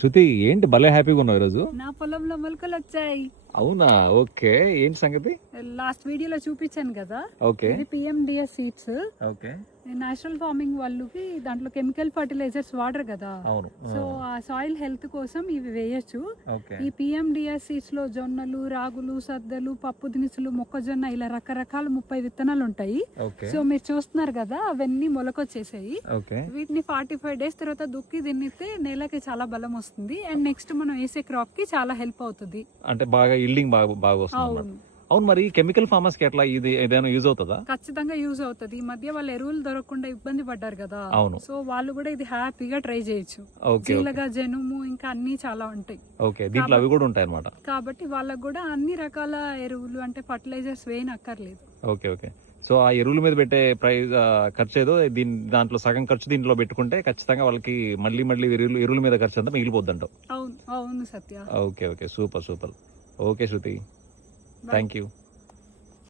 శృతి ఏంటి భలే హ్యాపీగా ఉన్నావు ఈరోజు? నా పొలంలో మొలకలు వచ్చాయి. అవునా? ఓకే, ఏంటి సంగతి? లాస్ట్ వీడియోలో చూపించాను కదా, ఓకే ఇది PMDS seeds. Okay natural farming వాళ్ళకి దాంట్లో కెమికల్ ఫర్టిలైజర్స్ వాడరు కదా, అవును. సో ఆ సాయిల్ హెల్త్ కోసం ఇవి వేయొచ్చు. ఓకే ఈ పిఎండిఎస్ సీడ్స్ లో జొన్నలు, రాగులు, సద్దలు, పప్పు దినుసులు, మొక్కజొన్న ఇలా రకరకాల 30 విత్తనాలు ఉంటాయి. ఓకే సో మీరు చూస్తున్నారు కదా, అవన్నీ మొలకొచ్చేసాయి. ఓకే వీటిని 45 డేస్ తర్వాత దుక్కి దిన్నితే నేలకి చాలా బలం వస్తుంది. అండ్ నెక్స్ట్ మనం వేసే క్రాప్ కి చాలా హెల్ప్ అవుతుంది. అంటే బాగా ఇల్డింగ్ బాగా వస్తుంది అన్నమాట. అవును, అవును, మరి కెమికల్ ఫార్మర్స్ కి ఎట్లా ఇది ఏదైనా యూజ్ అవుతుందా? ఖచ్చితంగా యూజ్ అవుతుంది. ఈ మధ్య వాళ్ళు ఎరువులు దొరకకుండా ఇబ్బంది పడ్డారు కదా, అవును. సో వాళ్ళు కూడా ఇది హ్యాపీగా ట్రై చేయొచ్చు. ఓకే జీలగా, జనుము, ఇంకా అన్ని చాలా ఉంటాయి ఓకే, దీంట్లో అవి కూడా ఉంటాయి అన్నమాట. కాబట్టి వాళ్ళకు కూడా అన్ని రకాల ఎరువులు అంటే ఫర్టిలైజర్స్ వేయనక్కర్లేదు. ఓకే ఓకే, సో ఆ ఎరువుల మీద పెట్టే ప్రైస్ ఖర్చు ఏదో దాంట్లో సగం ఖర్చు దీంట్లో పెట్టుకుంటే ఖచ్చితంగా వాళ్ళకి మళ్ళీ ఎరువుల మీద ఖర్చు అంతా మిగిలిపోద్ది అంటావు. అవును అవును Satya. Okay okay, super super. Okay Shruti, thank you.